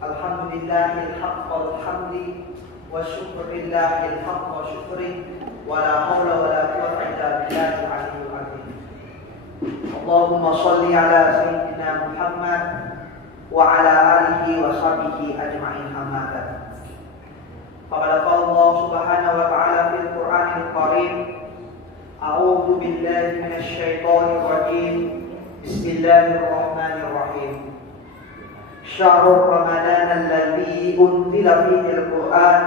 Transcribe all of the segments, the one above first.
Alhamdulillahil haqqal hamdi wa syukrillahil haqqa syukri wa la haula wa la quwwata illa billahil aliyyil azim. Allahumma shalli ala sayyidina Muhammad wa ala alihi wa sahbihi ajma'in amma ba'd. Faqad qala Allah subhanahu wa ta'ala fil Qur'anil Karim, a'udzu billahi minasy syaithanir rajim. Bismillahirrahmanirrahim. Syahrul Ramadan alladzi unzila fihi al-Qur'an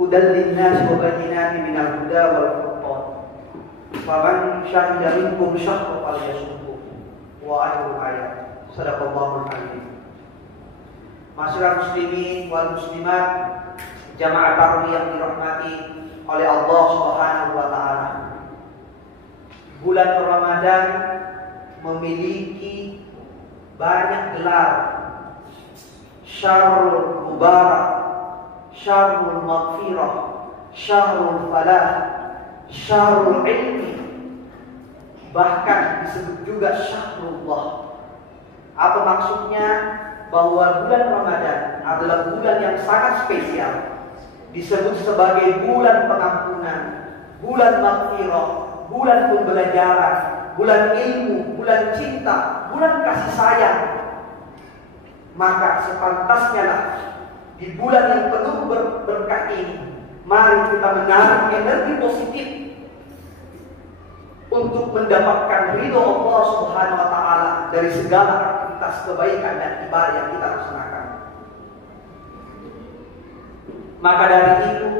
hudan lin-nasi wa bayyinatin minal huda wal furqan. Faman syahida minkum syahra falyasumhu wa akhirul ayat. Shadaqallahul azim. Masyarakat muslimin wal muslimat, jamaah tarawih yang dirahmati oleh Allah Subhanahu wa taala. Bulan Ramadan memiliki banyak gelar. Syahrul Mubarak, Syahrul Maghfirah, Syahrul Falah, Syahrul Ilmi, bahkan disebut juga Syahrullah. Apa maksudnya? Bahwa bulan Ramadan adalah bulan yang sangat spesial, disebut sebagai bulan pengampunan, bulan maghfirah, bulan pembelajaran, bulan ilmu, bulan cinta, bulan kasih sayang. Maka sepantasnya lah di bulan yang penuh berkah ini, mari kita menaruh energi positif untuk mendapatkan ridho Allah Subhanahu wa taala dari segala aktivitas kebaikan dan ibadah yang kita laksanakan. Maka dari itu,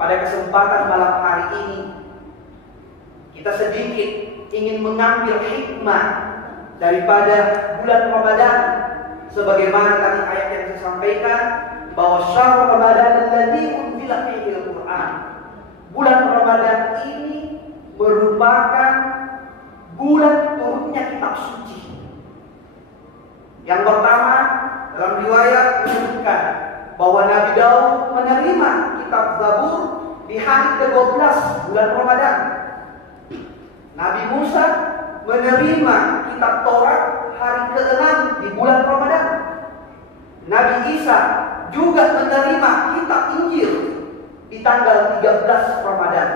pada kesempatan malam hari ini, kita sedikit ingin mengambil hikmah daripada bulan Ramadan, sebagaimana tadi ayat yang saya sampaikan, bahwa syahrul Ramadan alladzi unzila fihi al-Qur'an. Bulan Ramadan ini merupakan bulan turunnya kitab suci. Yang pertama, dalam riwayat menyebutkan bahwa Nabi Daud menerima kitab Zabur di hari ke-12 bulan Ramadan. Nabi Musa menerima kitab Taurat hari ke-6 di bulan Ramadan. Nabi Isa juga menerima kitab Injil di tanggal 13 Ramadan.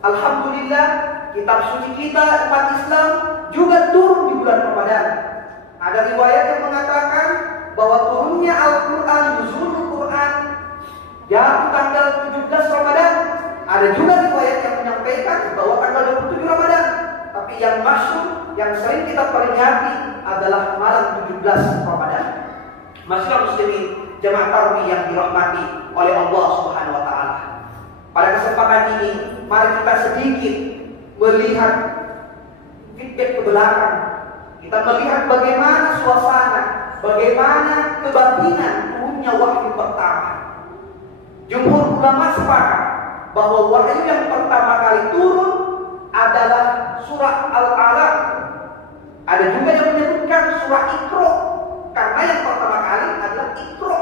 Alhamdulillah, kitab suci kita umat Islam juga turun di bulan Ramadan. Ada riwayat yang mengatakan bahwa turunnya Al-Quran, nuzulul Quran, jatuh tanggal 17 Ramadan. Ada juga riwayat yang menyampaikan bahwa tanggal 27 Ramadan. Tapi yang masyhur, yang sering kita peringati adalah malam 17 Ramadan. Masyarakat muslimin, jamaah tarawih yang dirahmati oleh Allah Subhanahu wa taala. Pada kesempatan ini, mari kita sedikit melihat feedback ke belakang. Kita melihat bagaimana suasana, bagaimana kebatinan turunnya wahyu pertama. Jumhur ulama sepakat bahwa wahyu yang pertama kali turun adalah surah Al-Alaq. Ada juga yang menyebutkan surah Iqra, karena yang pertama kali adalah Iqra.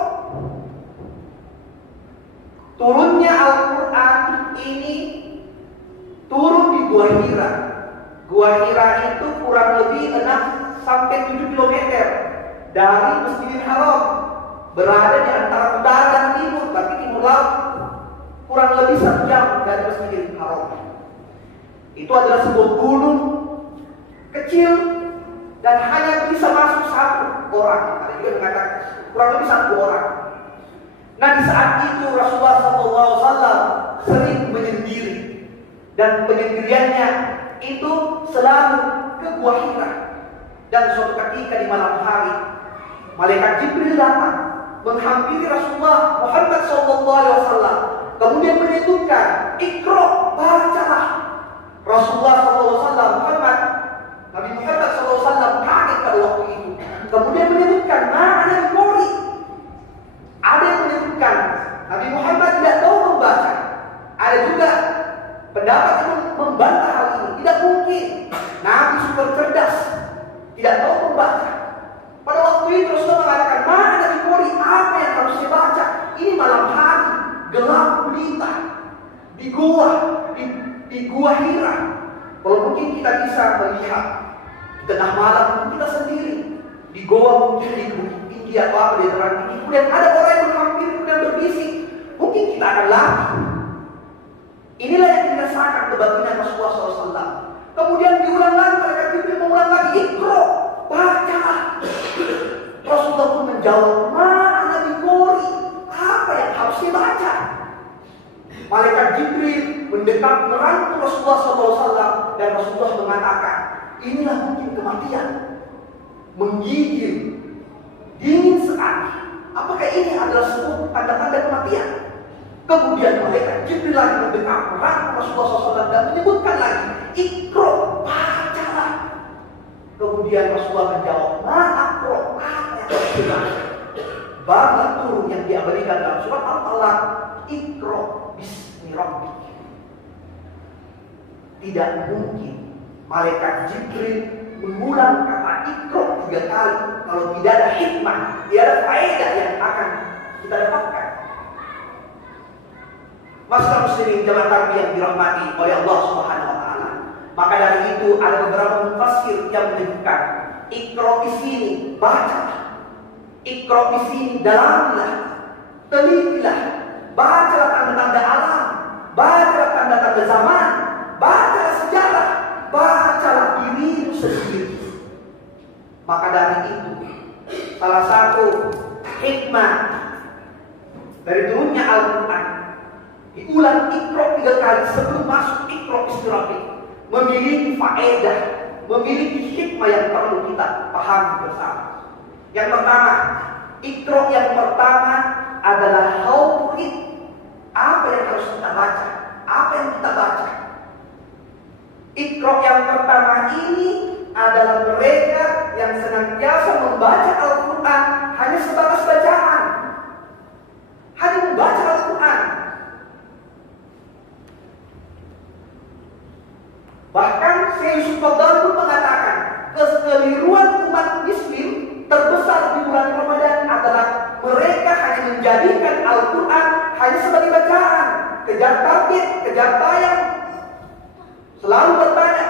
Turunnya Al-Quran ini turun di Gua Hira. Gua Hira itu kurang lebih 6 sampai 7 km dari Masjidil Haram, berada di antara utara dan timur, tapi timur laut, kurang lebih 1 jam dari Masjidil Haram. Itu adalah sebuah gunung kecil dan hanya bisa masuk 1 orang. Ada juga yang mengatakan kurang lebih 1 orang. Nah, di saat itu Rasulullah SAW sering menyendiri, dan penyendiriannya itu selalu ke Gua Hira. Dan suatu ketika di malam hari, malaikat Jibril datang menghampiri Rasulullah Muhammad SAW, kemudian menyebutkan, "Iqra, bacalah." Rasulullah SAW, Nabi Muhammad SAW kaget pada waktu itu. Kemudian menyebutkan, "Ma'ana al-qari." Ada yang menyebutkan Nabi Muhammad tidak tahu membaca. Ada juga pendapat yang membantah hal ini. Tidak mungkin, Nabi super cerdas, tidak tahu membaca. Pada waktu itu Rasulullah mengatakan, "Ma'ana al-qari." Apa yang harus saya baca? Ini malam hari, gelap gulita, di gua Hira. Kalau mungkin kita bisa melihat di tengah malam kita sendiri, di goa mungkin di bukit tinggi atau apa di dataran tinggi, kemudian ada orang yang menghampiri dan berbisik, mungkin kita akan lari. Inilah yang dirasakan kebatinan Rasulullah SAW. Kemudian diulang lagi, mereka Jibril mengulang lagi, Iqra, bacalah. Rasulullah pun menjawab, mana bikori, apa yang harus dibaca? Malaikat Jibril mendekat merangkul Rasulullah SAW dan Rasulullah mengatakan, inilah mungkin kematian, menggigil, dingin sekali. Apakah ini adalah sebuah tanda-tanda kematian? Kemudian malaikat Jibril lagi mendekat merangkul Rasulullah SAW dan menyebutkan lagi, Iqra, bacalah. Kemudian Rasulullah menjawab, ma'aqra, apa yang harus dibaca? Barulah turun yang diabadikan dalam surat Al-Talaq, Iqra bismi rabbik. Tidak mungkin malaikat Jibril mengulang kata Iqra 3 kali kalau tidak ada hikmah, tidak ada faedah yang akan kita dapatkan. Masyarakat muslimin jamaah takbir yang dirahmati oleh Allah Subhanahu wa taala. Maka dari itu ada beberapa mufassir yang menyebutkan Iqra di sini bacalah. Iqra di sini dalamilah, telitilah, bacalah tanda-tanda alam, bacalah tanda-tanda zaman, bacalah sejarah, bacalah dirimu sendiri. Maka dari itu salah satu hikmah dari turunnya Al-Quran, diulang Iqra 3 kali sebelum masuk Iqra bismi rabbik, memiliki faedah, memiliki hikmah yang perlu kita pahami bersama. Yang pertama, Iqra yang pertama adalah how to read. Apa yang harus kita baca? Apa yang kita baca? Iqra yang pertama ini adalah mereka yang senantiasa membaca Al-Quran hanya sebatas bacaan, hanya membaca Al-Quran. Bahkan Syekh Yusuf Fadl pun mengatakan, kekeliruan umat Muslim terbesar di bulan Ramadan adalah mereka hanya menjadikan Al-Quran hanya sebagai bacaan, kejar target, kejar tayang. Selalu bertanya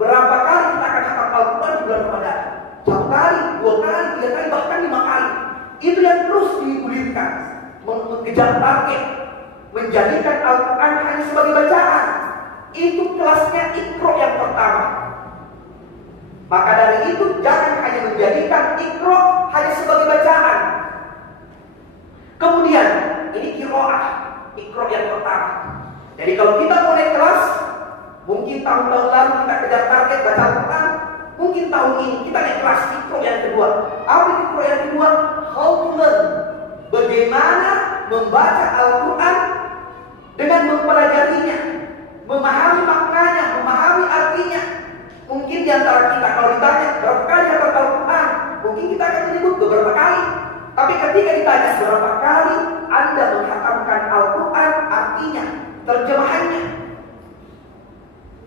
berapa kali kita akan hafal Al-Quran di bulan Ramadan? 1 kali, 2 kali, 3 kali, bahkan 5 kali. Itu yang terus digulirkan, mengejar target, menjadikan Al-Quran hanya sebagai bacaan. Itu kelasnya Iqra yang pertama. Maka dari itu jangan hanya menjadikan Iqra hanya sebagai bacaan. Kemudian ini qiraah, Iqra yang pertama. Jadi kalau kita mau naik kelas, mungkin tahun-tahun lalu kita kejar target baca Al-Quran, mungkin tahun ini kita naik kelas Iqra yang kedua. Apa Iqra yang kedua? How to learn. Bagaimana membaca Al-Quran dengan mempelajarinya, memahami maknanya, memahami artinya. Mungkin di antara kita kalau ditanya berapa kali hafal Al-Quran, mungkin kita akan menyebut beberapa kali. Tapi ketika ditanya berapa kali Anda menghatamkan Al-Quran, artinya, terjemahannya.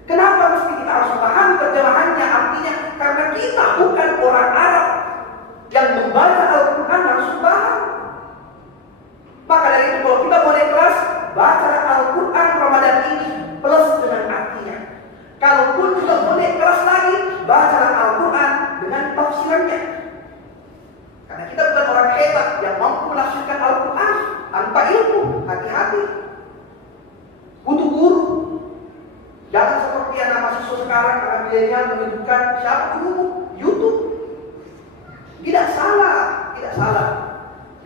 Kenapa mesti kita harus memahami terjemahannya, artinya? Karena kita bukan orang Arab yang membaca Al-Quran langsung paham. Maka dari itu kalau kita mau naik kelas, baca Al-Quran Ramadan ini plus dengan artinya. Kalaupun kita mau naik kelas lagi, baca Al-Quran dengan tafsirannya. Karena kita bukan orang hebat yang mampu menafsirkan Al-Quran tanpa ilmu. Hati-hati, butuh guru. Jangan seperti anak mahasiswa sekarang karena milenial menyebutkan siapa gurumu? YouTube. Tidak salah, tidak salah.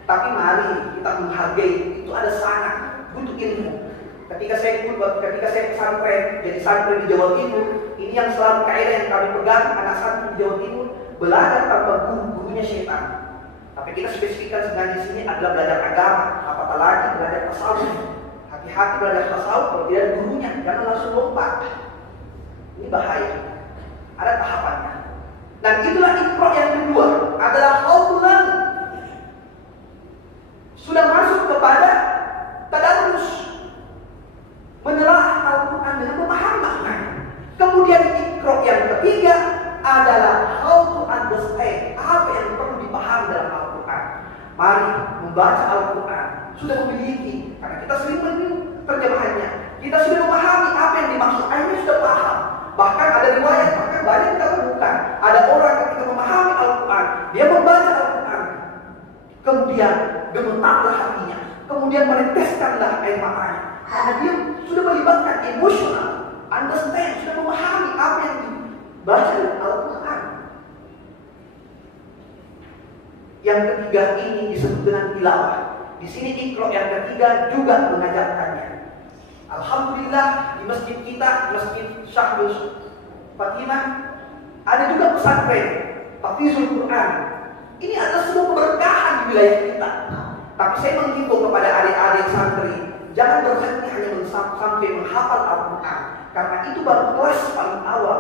Tapi mari kita menghargai, itu ada sangat butuh ilmu. Ketika saya pesantren, jadi santri di Jawa Timur, ini yang selalu kaidah yang kami pegang, anak santri di Jawa Timur belajar tanpa guru, gurunya setan. Tapi kita spesifikkan sebenarnya di sini adalah belajar agama, apatah lagi belajar tasawuf. Hati-hati belajar tasawuf kalau tidak ada gurunya, jangan langsung lompat. Ini bahaya. Ada tahapannya. Dan itulah Iqra yang kedua, adalah how to learn. Sudah masuk kepada tadarus, menelaah Al-Quran dengan memahami maknanya. Kemudian Iqra yang ketiga adalah how to understand, apa yang perlu dipahami dalam Al-Quran. Mari membaca Al-Quran, sudah memiliki, karena kita sering mendengar terjemahannya, kita sudah memahami apa yang dimaksud, akhirnya sudah paham. Bahkan ada riwayat, bahkan banyak kita temukan, ada orang ketika memahami Al-Quran, kemudian meneteskanlah air matanya. Karena dia sudah melibatkan emosional, understand, sudah memahami apa yang dibaca dalam Al-Quran. Yang ketiga ini disebut dengan tilawah. Di sini Iqra yang ketiga juga mengajarkannya. Alhamdulillah di masjid kita, Masjid Syahrul Fatimah, ada juga pesantren Tahfizul Quran. Ini adalah sebuah keberkahan di wilayah kita. Tapi saya menghimbau kepada adik-adik santri, jangan berhenti hanya sampai menghafal Al-Quran, karena itu baru kelas paling awal,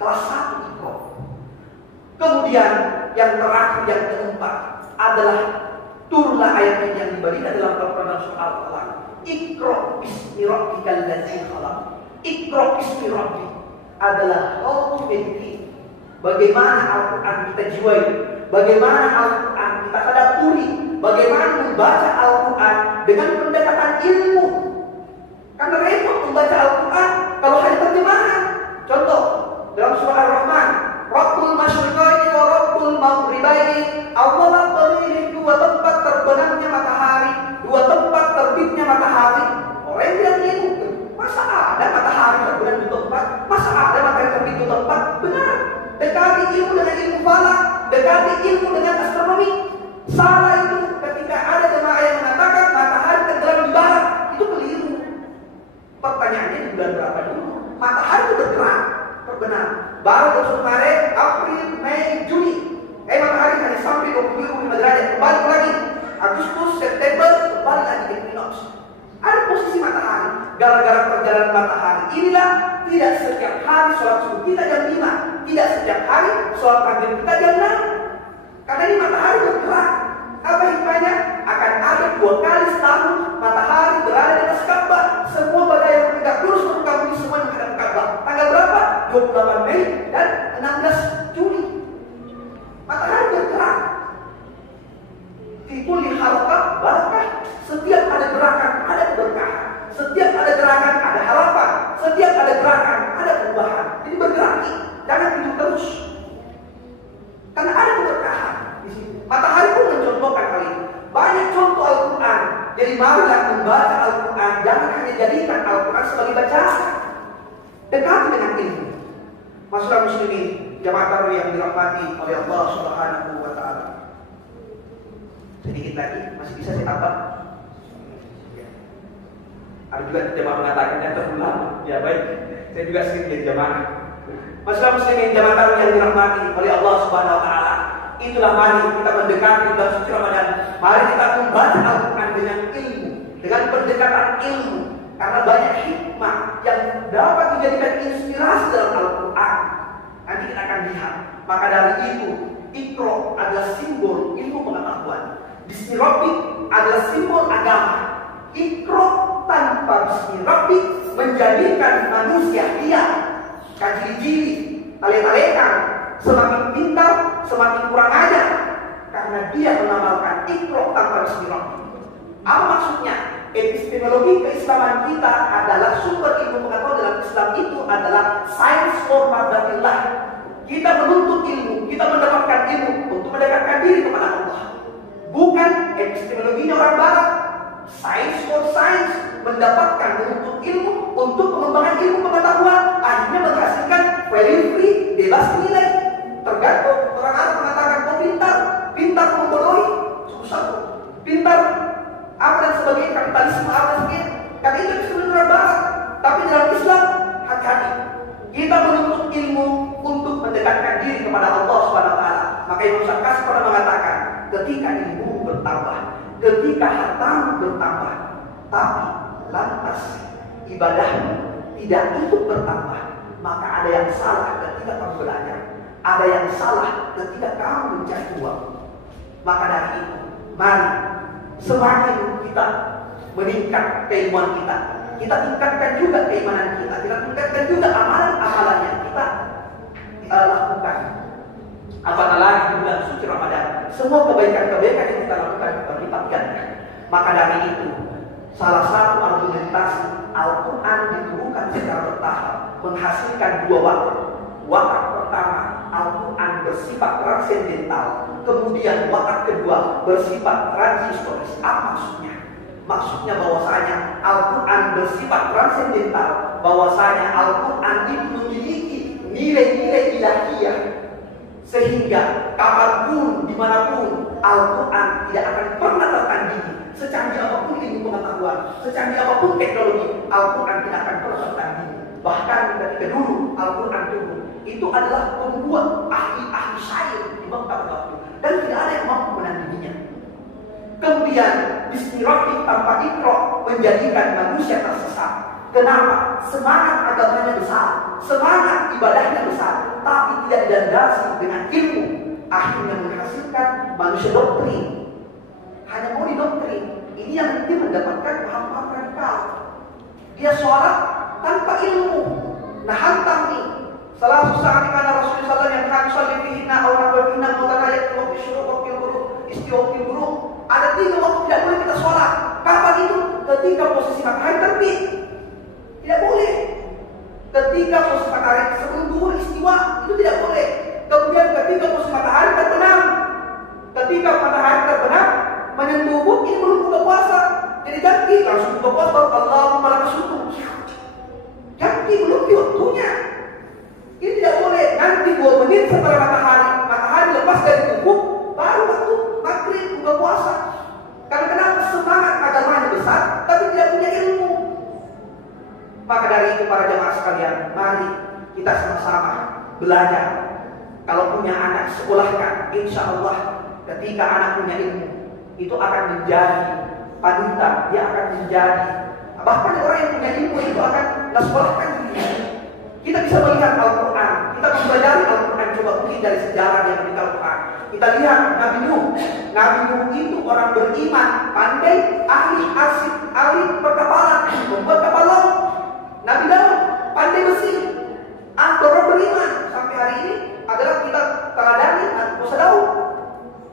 kelas 1 Iqra. Kemudian yang terakhir, yang keempat adalah turunlah ayat ini yang diberikan dalam Al-Quran surah Al-Quran. Iqra bismi rabbikal ladzi khalaq. Iqra bismi rabbik adalah how to meditate. Bagaimana Al-Quran kita jiwai, bagaimana Al-Quran kita tadabburi, bagaimana membaca Al-Quran dengan pendekatan ilmu. Karena repot membaca Al-Quran kalau hanya terjemahan. Contoh dalam surah Ar-Rahman, Rabbul Masyriqaini wa Rabbul Maghribaini. Allah memilih dua tempat terbenamnya matahari, dua tempat terbitnya matahari. Orang yang bilang ilmu, masa ada matahari terbenam di tempat? Masa ada matahari terbit di tempat? Benar. Dekati ilmu dengan ilmu falak, dekati ilmu dengan astronomi. Salah itu ketika ada jemaah yang mengatakan matahari tenggelam di barat, itu keliru. Pertanyaannya di bulan berapa dulu? Matahari itu bergerak, terbenam. Baru masuk Maret, April, Mei, Juni. Matahari hanya sampai 25 derajat, kembali lagi. Agustus, September, kembali lagi ke equinox. Ada posisi matahari. Gara-gara perjalanan matahari inilah tidak setiap hari sholat subuh kita jam 5, tidak setiap hari sholat maghrib kita jam 6. Karena ini matahari bergerak. Apa hikmahnya? Akan ada 2 kali setahun matahari berada di atas Ka'bah. Semua badai yang tegak lurus merupakan bumi semua yang menghadap Ka'bah. Tanggal berapa? 28 Mei dan 16 Juni. Matahari bergerak. Di kulli halqah barakah. Setiap ada gerakan ada keberkahan. Setiap ada gerakan ada harapan. Setiap ada gerakan ada perubahan. Jadi bergerak, jangan tidur terus. Karena ada keberkahan di sini. Matahari pun mencontohkan hal ini. Banyak contoh Al-Quran. Jadi marilah membaca Al-Quran. Jangan hanya jadikan Al-Quran sebagai bacaan. Dekati dengan ilmu. Masyarakat muslimin, jamaah tarawih yang dirahmati oleh Allah Subhanahu wa taala. Sedikit lagi, masih bisa saya tambah? Ada juga jamaah mengatakan yang terulang. Ya baik, saya juga sering jadi jamaah. Masyarakat muslimin, jamaah tarawih yang dirahmati oleh Allah Subhanahu wa taala. Itulah mari kita mendekati bulan suci Ramadan. Mari kita membaca Al-Quran dengan ilmu, dengan pendekatan ilmu. Karena banyak hikmah yang dapat dijadikan inspirasi dalam Al-Quran. Nanti kita akan lihat. Maka dari itu, Iqra adalah simbol ilmu pengetahuan. Bismi Rabbik adalah simbol agama. Iqra tanpa Bismi Rabbik menjadikan manusia liar, kajili-jili, tale-talekan, semakin pintar, semakin kurang ajar. Karena dia mengamalkan Iqra tanpa Bismi Rabbik. Apa maksudnya? Epistemologi keislaman kita adalah sumber ilmu pengetahuan dalam Islam itu adalah science for mardatillah. Kita menuntut ilmu, kita mendapatkan ilmu untuk mendekatkan diri kepada Allah. Bukan epistemologinya orang barat. Science for science, mendapatkan menuntut ilmu untuk pengembangan ilmu pengetahuan, akhirnya menghasilkan value free, bebas nilai. Tergantung orang Arab mengatakan kau pintar membodohi, susah. Pintar apa dan sebagainya, kapitalisme apa dan sebagainya. Karena itu sebenarnya barat. Tapi dalam Islam, hati-hati. Kita menuntut ilmu untuk mendekatkan diri kepada Allah SWT. Maka Imam Syaf'i pernah mengatakan, ketika ilmu bertambah, ketika hartamu bertambah, tapi lantas ibadahmu tidak ikut bertambah, maka ada yang salah ketika kamu belajar. Ada yang salah ketika kamu mencari uang. Maka dari itu, mari semakin kita meningkat keilmuan kita, kita tingkatkan juga keimanan kita, kita tingkatkan juga amalan-amalan yang kita lakukan. Apatah lagi di bulan suci Ramadan, semua kebaikan-kebaikan yang kita lakukan berlipat ganda. Maka dari itu, salah satu argumentasi Al-Quran diturunkan secara bertahap, menghasilkan 2 waktu. Waktu pertama, Al-Quran bersifat transendental. Kemudian waktu kedua bersifat transhistoris. Apa maksudnya? Maksudnya bahwasanya Al-Quran bersifat transendental, bahwasanya Al-Quran itu memiliki nilai-nilai ilahiyah, sehingga kapanpun, dimanapun, Al-Quran tidak akan pernah tertandingi. Secanggih apapun ilmu pengetahuan, secanggih apapun teknologi, Al-Quran tidak akan pernah tertandingi. Bahkan ketika dulu Al-Quran turun, itu adalah membuat ahli-ahli syair di Mekah waktu, dan tidak ada yang mampu menandinginya. Kemudian Bismi Rabbik tanpa Iqra menjadikan manusia tersesat. Kenapa? Semangat agamanya besar, semangat ibadahnya besar, tapi tidak dilandasi dengan ilmu. Akhirnya menghasilkan manusia doktrin. Hanya mau didoktrin. Ini yang nanti mendapatkan paham-paham radikal. Dia sholat tanpa ilmu. Nah, hantam nih. Salah susah karena Rasulullah yang kan sholat fihinna awal berfinna mutanayat waktu syuruk waktu buruk istiwaktu buruk. Ada 3 waktu tidak boleh kita sholat. Kapan itu? Ketika posisi matahari terbit. Tidak boleh. Ketika posisi matahari sebelum zuhur istiwa, itu tidak boleh. Kemudian ketika posisi matahari terbenam. Ketika matahari terbenam, menyentuh ufuk, ini belum buka puasa. Jadi ganti langsung buka puasa. Allahumma laka syukur. Ganti belum di waktunya. Ini tidak boleh. Nanti 2 menit setelah matahari lepas dari ufuk, baru waktu maghrib buka puasa. Karena kenapa? Semangat agamanya besar, tapi tidak punya ilmu. Maka dari itu para jemaah sekalian, mari kita sama-sama belajar. Kalau punya anak, sekolahkan. Insya Allah ketika anak punya ilmu, itu akan menjadi panutan. Dia akan menjadi, bahkan orang yang punya ilmu itu akan sekolahkan dirinya. Kita bisa melihat Al-Quran, kita mempelajari Al-Quran. Coba mungkin dari sejarah yang di Al-Quran, kita lihat Nabi Nuh. Nabi Nuh itu orang beriman, pandai, ahli arsip, ahli perkapalan, membuat kapal laut. Nabi Daud pandai besi, orang beriman. Sampai hari ini adalah kita teladani Musa Daud.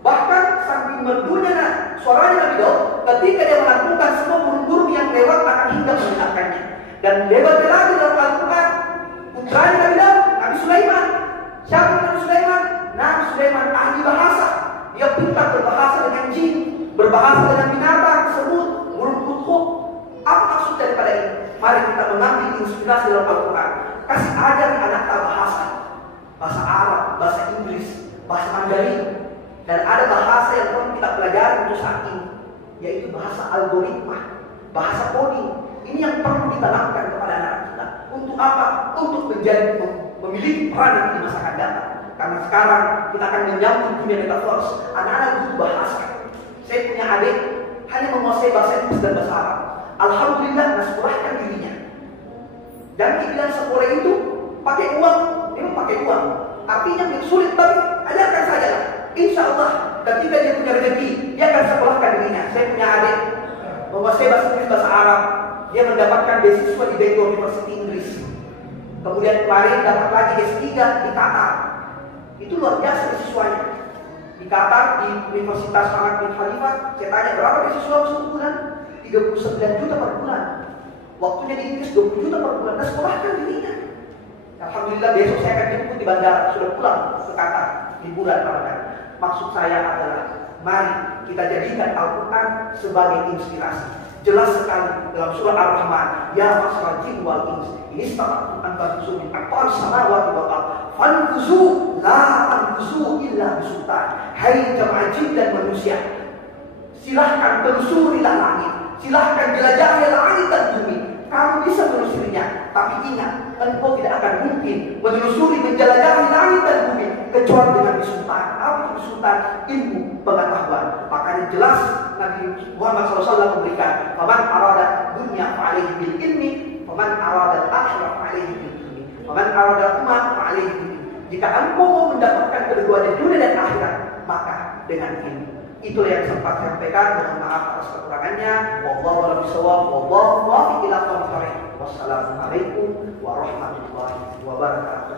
Bahkan sambil merdunya suaranya Nabi Daud ketika dia melantunkan semua burung-burung yang lewat akan hingga mendengarkannya. Dan lebarnya lagi dalam Al-Quran, putranya Nabi Daud, Nabi Sulaiman. Siapa Nabi Sulaiman? Nabi Sulaiman ahli bahasa. Dia pintar berbahasa dengan jin, berbahasa dengan binatang, semut, burung kutub. Apa maksud daripada ini? Mari kita mengambil inspirasi dalam Al-Quran. Kasih ajar anak bahasa. Bahasa Arab, bahasa Inggris, bahasa Mandarin. Dan ada bahasa yang perlu kita pelajari untuk saat ini, yaitu bahasa algoritma, bahasa coding. Ini yang perlu ditanamkan kepada anak kita. Untuk apa? Untuk menjadi memiliki peran di masa akan datang. Karena sekarang kita akan menyambut dunia metaverse. Anak-anak butuh bahasa. Saya punya adik hanya menguasai bahasa Inggris dan bahasa Arab. Alhamdulillah, sekolahkan dirinya. Dan dibilang sekolah itu pakai uang, memang pakai uang. Artinya sulit, tapi ajarkan saja lah. Insya Allah, ketika dia punya rezeki, dia akan sekolahkan dirinya. Saya punya adik menguasai bahasa Inggris, bahasa Arab. Dia mendapatkan beasiswa di Bangor University Inggris. Kemudian kemarin dapat lagi S3 di Qatar. Itu luar biasa beasiswanya. Di Qatar, di Universitas Hamad bin Khalifah, saya tanya berapa beasiswa sebulan? 39 juta per bulan. Waktunya di Inggris 20 juta per bulan. Dan sekolahkan dirinya. Alhamdulillah besok saya akan jemput di bandara. Sudah pulang ke Qatar liburan Ramadan. Maksud saya adalah mari kita jadikan Al-Quran sebagai inspirasi. Jelas sekali dalam surah Ar-Rahman, ya masyarakat jin wal ins, ini istata'tum an tanfuzu min aqtaris samawati wal ardh, fanfuzu la tanfuzu illa bisultan. Hai jemaah jin dan manusia, silahkan telusurilah langit, silahkan jelajahi langit dan bumi. Kamu bisa menelusurinya, tapi ingat, engkau tidak akan mungkin menelusuri, menjelajahi langit dan bumi kecuali dengan bisultan. Apa itu bisultan? Ilmu pengetahuan. Makanya jelas Nabi Muhammad SAW memberikan, faman arada dunya fa'alaihi bil ilmi, faman arada al-akhirah fa'alaihi bil ilmi, faman arada umat fa'alaihi bil ilmi. Jika engkau mau mendapatkan kedua-duanya dunia dan akhirat, maka dengan ilmu. Itulah yang sempat saya sampaikan. Mohon maaf atas kekurangannya. Wallahu a'lam bishawab. Wallahu muwaffiq ila aqwamit thoriq. Wassalamualaikum warahmatullahi wabarakatuh.